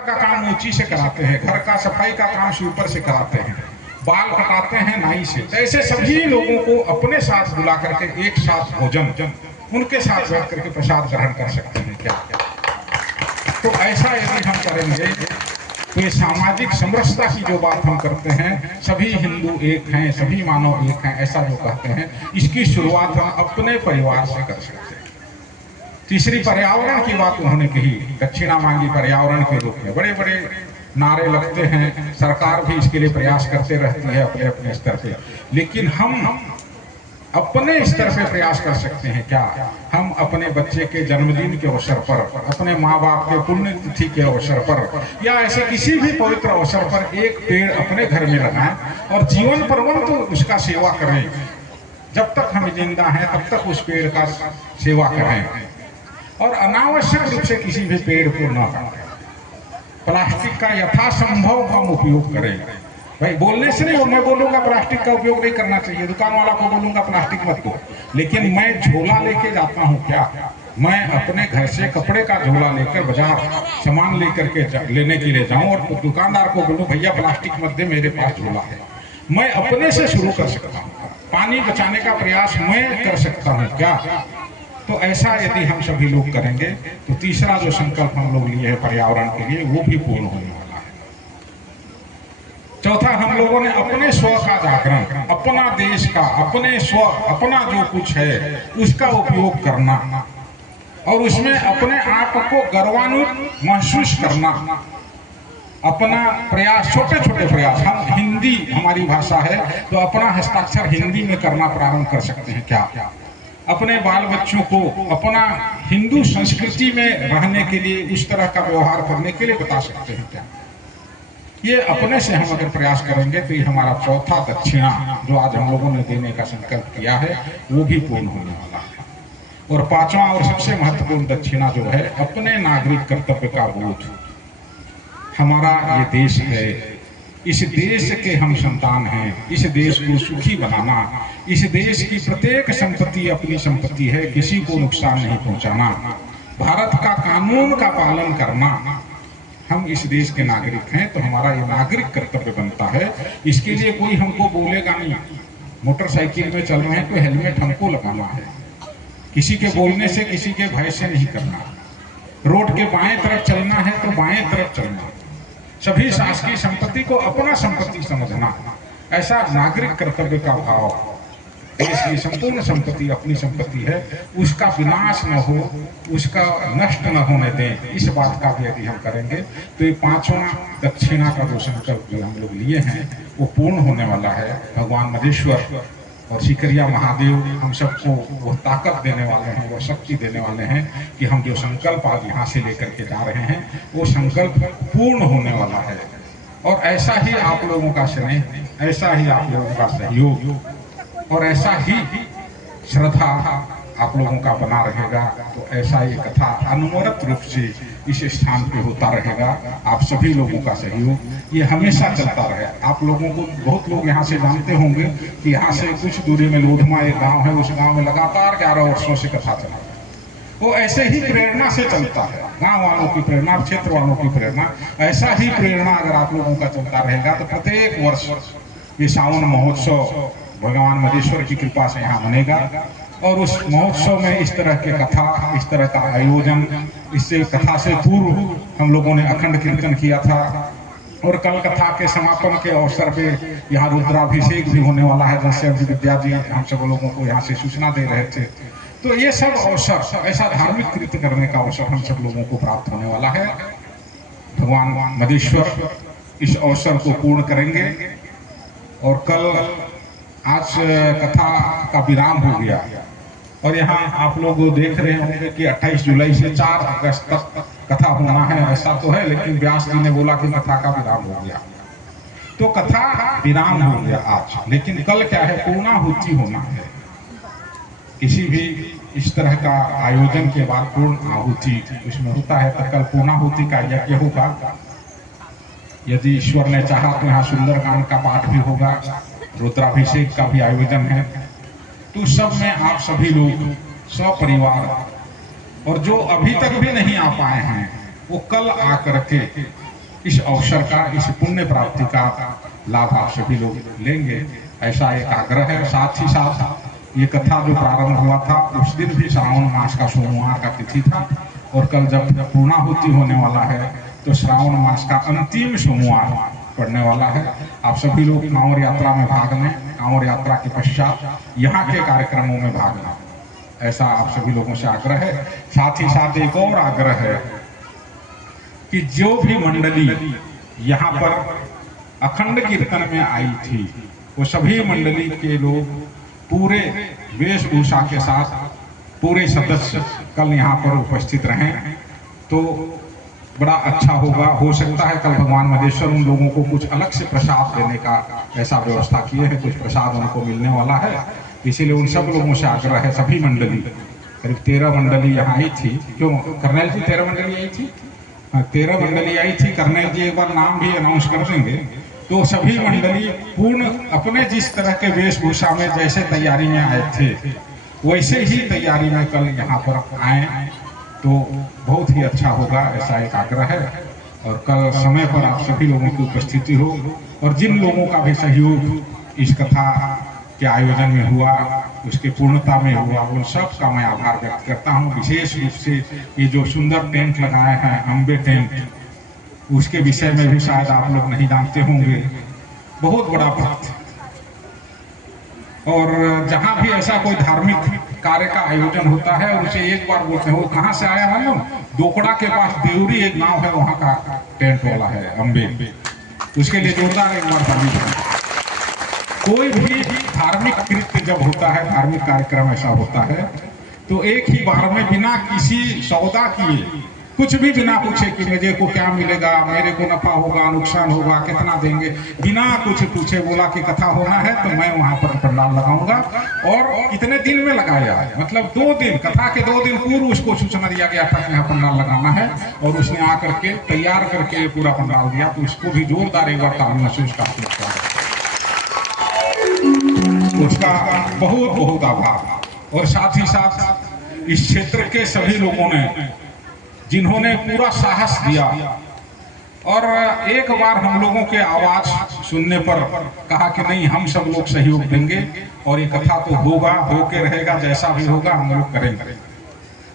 का काम ऊंची से कराते हैं, घर का सफाई का काम स्वीपर से कराते हैं, बाल कटाते हैं नाई से। ऐसे सभी लोगों को अपने साथ बुला करके एक साथ भोजन उनके साथ बैठ करके प्रसाद ग्रहण कर सकते हैं क्या? तो ऐसा यदि हम करेंगे तो ये सामाजिक समरसता की जो बात हम करते हैं, सभी हिंदू एक हैं, सभी मानव एक हैं, ऐसा जो कहते हैं, इसकी शुरुआत हम अपने परिवार से कर सकते हैं। तीसरी पर्यावरण की बात उन्होंने कही, दक्षिणा मांगी पर्यावरण के रूप में। बड़े बड़े नारे लगते हैं, सरकार भी इसके लिए प्रयास करते रहती है अपने अपने स्तर पे, लेकिन हम अपने स्तर पे प्रयास कर सकते हैं क्या? हम अपने बच्चे के जन्मदिन के अवसर पर, अपने माँ बाप के पुण्यतिथि के अवसर पर, या ऐसे किसी भी पवित्र अवसर पर एक पेड़ अपने घर में लगाएं और जीवन पर्यंत उसका सेवा करें। जब तक हम जिंदा हैं तब तक उस पेड़ का सेवा करें और अनावश्यक रूप से किसी भी पेड़ को न काटें। प्लास्टिक का यथासंभव हम उपयोग करें। भाई बोलने से नहीं, और मैं बोलूंगा प्लास्टिक का उपयोग नहीं करना चाहिए, दुकान वाला को बोलूंगा प्लास्टिक मत दो, लेकिन मैं झोला लेके जाता हूँ क्या? मैं अपने घर से कपड़े का झोला लेकर बाजार सामान लेकर के लेने के लिए जाऊं और दुकानदार को बोलूं भैया प्लास्टिक मत दे, मेरे पास झोला है। मैं अपने से शुरू कर सकता हूँ, पानी बचाने का प्रयास मैं कर सकता हूँ क्या? तो ऐसा यदि हम सभी लोग करेंगे तो तीसरा जो संकल्प हम लोग लिए हैं पर्यावरण के लिए, वो भी पूर्ण होने वाला है। चौथा, हम लोगों ने अपने स्व का जागरण, अपना देश का, अपने स्व, अपना जो कुछ है उसका उपयोग करना और उसमें अपने आप को गर्वान्वित महसूस करना। अपना प्रयास, छोटे छोटे प्रयास, हम हिंदी हमारी भाषा है तो अपना हस्ताक्षर हिंदी में करना प्रारंभ कर सकते हैं क्या? अपने बाल बच्चों को अपना हिंदू संस्कृति में रहने के लिए, उस तरह का व्यवहार करने के लिए बता सकते हैं क्या? ये अपने से हम अगर प्रयास करेंगे तो ये हमारा चौथा दक्षिणा जो आज हम लोगों ने देने का संकल्प किया है वो भी पूर्ण होने वाला है। और पांचवा और सबसे महत्वपूर्ण दक्षिणा जो है, अपने नागरिक कर्तव्य का बोध। हमारा ये देश है, इस देश के हम संतान हैं, इस देश को सुखी बनाना, इस देश की प्रत्येक संपत्ति अपनी संपत्ति है, किसी को नुकसान नहीं पहुंचाना, भारत का कानून का पालन करना। हम इस देश के नागरिक हैं तो हमारा ये नागरिक कर्तव्य बनता है। इसके लिए कोई हमको बोलेगा नहीं, मोटरसाइकिल में चल रहे हैं तो हेलमेट हमको लगाना है, किसी के बोलने से, किसी के भय से नहीं करना। रोड के बाएं तरफ चलना है तो बाएं तरफ चलना, सभी शासकीय संपत्ति को अपना संपत्ति समझना, ऐसा नागरिक कर्तव्य का भाव। देश की संपूर्ण संपत्ति अपनी संपत्ति है, उसका विनाश न हो, उसका नष्ट न होने दें, इस बात का भी यदि हम करेंगे तो ये पांचवा दक्षिणा का जो संकल्प जो हम लोग लिए हैं वो पूर्ण होने वाला है। भगवान महेश्वर और सिकरिया महादेव हम सबको वो ताकत देने वाले हैं, वो शक्ति देने वाले हैं कि हम जो संकल्प आज यहाँ से लेकर के जा रहे हैं वो संकल्प पूर्ण होने वाला है। और ऐसा ही आप लोगों का स्नेह, ऐसा ही आप लोगों का सहयोग और ऐसा ही श्रद्धा आप लोगों का बना रहेगा। तो ऐसा ये कथा अनवरत रूप से इस स्थान पे होता रहेगा। आप सभी लोगों का सहयोग ये हमेशा चलता रहे। आप लोगों को, बहुत लोग यहाँ से जानते होंगे कि यहाँ से कुछ दूरी में लोधमा एक गांव है, उस गांव में लगातार 11 वर्षों से कथा चला है। वो ऐसे ही प्रेरणा से चलता है, गांव वालों की प्रेरणा, क्षेत्र वालों की प्रेरणा, ऐसा ही प्रेरणा अगर आप लोगों का चलता रहेगा तो प्रत्येक वर्ष ये सावन महोत्सव भगवान महेश्वर की कृपा से यहाँ बनेगा। और उस महोत्सव में इस तरह के कथा, इस तरह का आयोजन, इससे कथा से पूर्व हम लोगों ने अखंड कीर्तन किया था और कल कथा के समापन के अवसर पे यहाँ रुद्राभिषेक भी होने वाला है, जैसे अभी विद्या जी हम सब लोगों को यहाँ से सूचना दे रहे थे। तो ये सब अवसर, ऐसा धार्मिक कृत्य करने का अवसर हम सब लोगों को प्राप्त होने वाला है। भगवान महेश्वर इस अवसर को पूर्ण करेंगे। और कल, आज कथा का विराम हो गया और यहाँ आप लोग देख रहे होंगे कि 28 जुलाई से 4 अगस्त तक कथा होना है, ऐसा तो है, लेकिन व्यास जी ने बोला कि कथा का विराम हो गया, तो कथा विराम हो गया आज। लेकिन कल क्या है, पूर्णाहुति होना है। किसी भी इस तरह का आयोजन के बाद पूर्ण आहुति उसमें होता है, तो कल पूर्णाहुति का यज्ञ होगा। यदि ईश्वर ने चाहा तो यहाँ सुंदरकांड का पाठ भी होगा, रुद्राभिषेक का भी आयोजन है। तो सब में आप सभी लोग सपरिवार, और जो अभी तक भी नहीं आ पाए हैं वो कल आकर के इस अवसर का, इस पुण्य प्राप्ति का लाभ आप सभी लोग लेंगे, ऐसा एक आग्रह है। साथ ही साथ ये कथा जो प्रारंभ हुआ था उस दिन भी श्रावण मास का सोमवार का तिथि था, और कल जब पूर्णाहुति होने वाला है तो श्रावण मास का अंतिम सोमवार पड़ने वाला है। आप सभी लोग कांवड़ यात्रा में भाग लें, कांवड़ यात्रा के पश्चात यहाँ के कार्यक्रमों में भाग लें, ऐसा आप सभी लोगों से आग्रह है। साथ ही साथ एक और आग्रह है कि जो भी मंडली यहाँ पर अखंड कीर्तन में आई थी वो सभी मंडली के लोग पूरे वेशभूषा के साथ पूरे सदस्य कल यहाँ पर उपस्थित रहें तो बड़ा अच्छा होगा। हो सकता है कल भगवान महेश्वर उन लोगों को कुछ अलग से प्रसाद देने का ऐसा व्यवस्था किए हैं, कुछ प्रसाद उनको मिलने वाला है, इसीलिए उन सब लोगों से आग्रह है। सभी मंडली, करीब 13 मंडली यहाँ आई थी। क्यों कर्नैल जी 13 मंडली आई थी? हाँ 13 मंडली आई थी। कर्नैल जी एक बार नाम भी अनाउंस कर देंगे। तो सभी मंडली पूर्ण अपने जिस तरह के वेशभूषा में जैसे तैयारी में आए थे वैसे ही तैयारी में कल यहाँ पर आए तो बहुत ही अच्छा होगा, ऐसा एक आग्रह है। और कल समय पर आप सभी लोगों की उपस्थिति हो, और जिन लोगों का भी सहयोग इस कथा के आयोजन में हुआ, उसकी पूर्णता में हुआ, उन सब का मैं आभार व्यक्त करता हूँ। विशेष रूप से ये जो सुंदर टेंट लगाए हैं अम्बे टेंट, उसके विषय में भी शायद आप लोग नहीं जानते होंगे, बहुत बड़ा भक्त। और जहाँ भी ऐसा कोई धार्मिक कार्य का आयोजन होता है और उसे एक बार बोलते हैं, वो कहाँ से आया मालूम? दोकड़ा के पास देवरी एक गांव है, वहाँ का टेंट वाला है अम्बे। उसके लिए जोरदार एक बार ताली। कोई भी धार्मिक कृत्य जब होता है, धार्मिक कार्यक्रम ऐसा होता है तो एक ही बार में बिना किसी सौदा किए, कुछ भी बिना पूछे कि मेरे को क्या मिलेगा, मेरे को नफा होगा, नुकसान होगा, कितना देंगे, बिना कुछ पूछे बोला कि कथा होना है तो मैं वहां पर पंडाल लगाऊंगा। और कितने दिन में लगाया, मतलब 2 दिन, कथा के 2 दिन पूर्व उसको सूचना दिया गया था कि यहाँ पंडाल लगाना है, और उसने आकर के तैयार करके पूरा पंडाल दिया। तो उसको भी जोरदार एक बार ताली महसूस करते हैं, उसका बहुत बहुत आभार। और साथ ही साथ इस क्षेत्र के सभी लोगों ने जिन्होंने पूरा साहस दिया और एक बार हम लोगों के आवाज सुनने पर कहा कि नहीं हम सब लोग सहयोग देंगे और ये कथा तो होगा, होके रहेगा, जैसा भी होगा हम लोग करेंगे।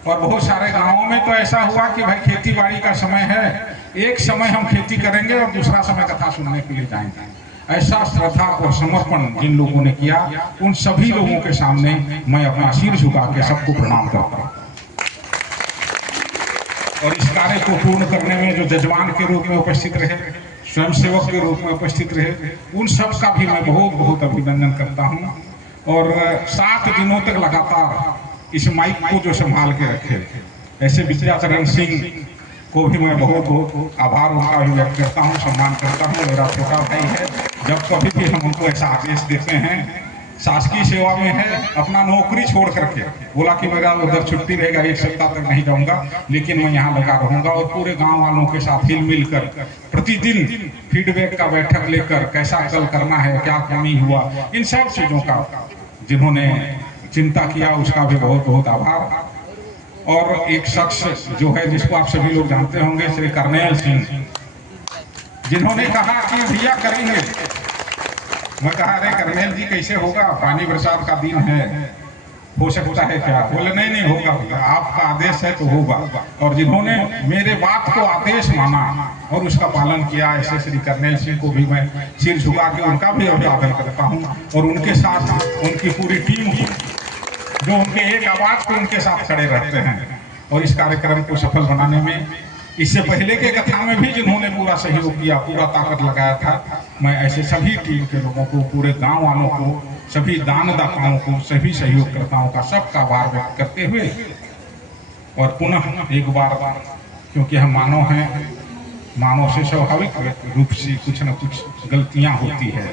और बहुत सारे गांवों में तो ऐसा हुआ कि भाई खेती बाड़ी का समय है, एक समय हम खेती करेंगे और दूसरा समय कथा सुनने के लिए जाएंगे। ऐसा श्रद्धा और समर्पण जिन लोगों ने किया, उन सभी लोगों के सामने मैं अपना सिर झुका के सबको प्रणाम करता हूँ। और इस कार्य को पूर्ण करने में जो जजमान के रूप में उपस्थित रहे, स्वयंसेवक के रूप में उपस्थित रहे, उन सब का भी मैं बहुत बहुत अभिनंदन करता हूं। और 7 दिनों तक लगातार इस माइक को जो संभाल के रखे, ऐसे विद्याचरण सिंह को भी मैं बहुत बहुत आभार उनका भी व्यक्त करता हूं, सम्मान करता हूं। मेरा छोटा भाई है, जब कभी भी हम उनको ऐसा आदेश देते हैं, शासकीय सेवा में है, अपना नौकरी छोड़ करके बोला कि मेरा उधर छुट्टी रहेगा, 1 सप्ताह तक नहीं जाऊंगा, लेकिन मैं यहाँ लगा रहूंगा और पूरे गांव वालों के साथ हिल मिल कर प्रतिदिन फीडबैक का बैठक लेकर कैसा कल करना है, क्या कमी हुआ, इन सब चीजों का जिन्होंने चिंता किया उसका भी बहुत बहुत आभार। और एक शख्स जो है जिसको आप सभी लोग जानते होंगे, श्री कर्नैल सिंह, जिन्होंने कहा कि भैया करेंगे। मैं कहा अरे कर्नैल जी कैसे होगा, पानी बरसात का दिन है, हो सकता है क्या? बोले नहीं नहीं होगा, आपका आदेश है तो होगा। और जिन्होंने मेरे बात को आदेश माना और उसका पालन किया, ऐसे श्री कर्नैल सिंह को भी मैं सिर झुका के उनका भी अभिवादन करता हूँ। और उनके साथ उनकी पूरी टीम जो उनके एक आवाज पे उनके साथ खड़े रहते हैं और इस कार्यक्रम को सफल बनाने में, इससे पहले के कथा में भी जिन्होंने पूरा सहयोग किया, पूरा ताकत लगाया था, मैं ऐसे सभी टीम के लोगों को, पूरे गांव वालों को, सभी दानदाताओं को, सभी सहयोगकर्ताओं का सबका आभार व्यक्त करते हुए, और पुनः एक बार क्योंकि हम मानव हैं, मानव से स्वाभाविक रूप से कुछ न कुछ गलतियां होती है,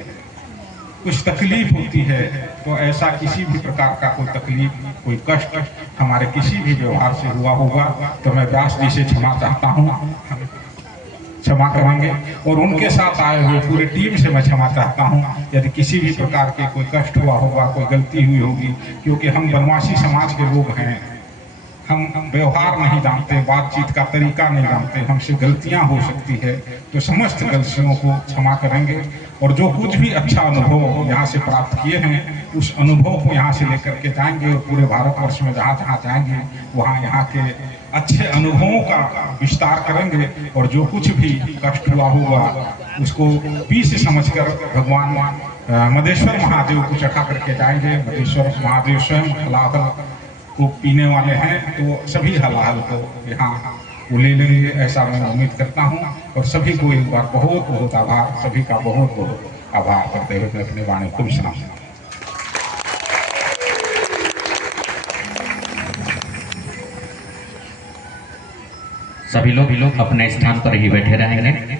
कुछ तकलीफ होती है, तो ऐसा किसी भी प्रकार का कोई तकलीफ, कोई कष्ट हमारे किसी भी व्यवहार से हुआ होगा तो मैं व्यास जी से क्षमा चाहता हूँ, क्षमा करेंगे। और उनके साथ आए हुए पूरी टीम से मैं क्षमा चाहता हूँ यदि किसी भी प्रकार के कोई कष्ट हुआ होगा, कोई गलती हुई होगी, क्योंकि हम बनवासी समाज के लोग हैं हम व्यवहार नहीं जानते, बातचीत का तरीका नहीं जानते, हमसे गलतियां हो सकती है, तो समस्त गलतियों को क्षमा करेंगे और जो कुछ भी अच्छा अनुभव यहाँ से प्राप्त किए हैं उस अनुभव को यहाँ से लेकर के जाएंगे और पूरे भारतवर्ष में जहाँ जहाँ जाएंगे वहाँ यहाँ के अच्छे अनुभवों का विस्तार करेंगे और जो कुछ भी कष्ट हुआ होगा उसको पीस समझकर भगवान मदेश्वर महादेव को चढ़ा करके जाएंगे। मदेश्वर महादेव स्वयं हलाहल को पीने वाले हैं, तो सभी हलाहल को यहाँ वो ले लेंगे ऐसा मैं उम्मीद करता हूँ। और सभी को एक बार बहुत बहुत आभार, सभी का बहुत बहुत आभार करते हुए मैं अपने वाणी को विश्राम दूं। सभी लोग अपने स्थान पर ही बैठे रहेंगे।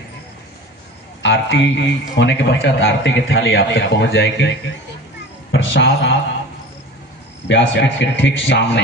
आरती होने के पश्चात आरती की थाली आप तक पहुंच जाएगी। प्रसाद व्यासपीठ के ठीक सामने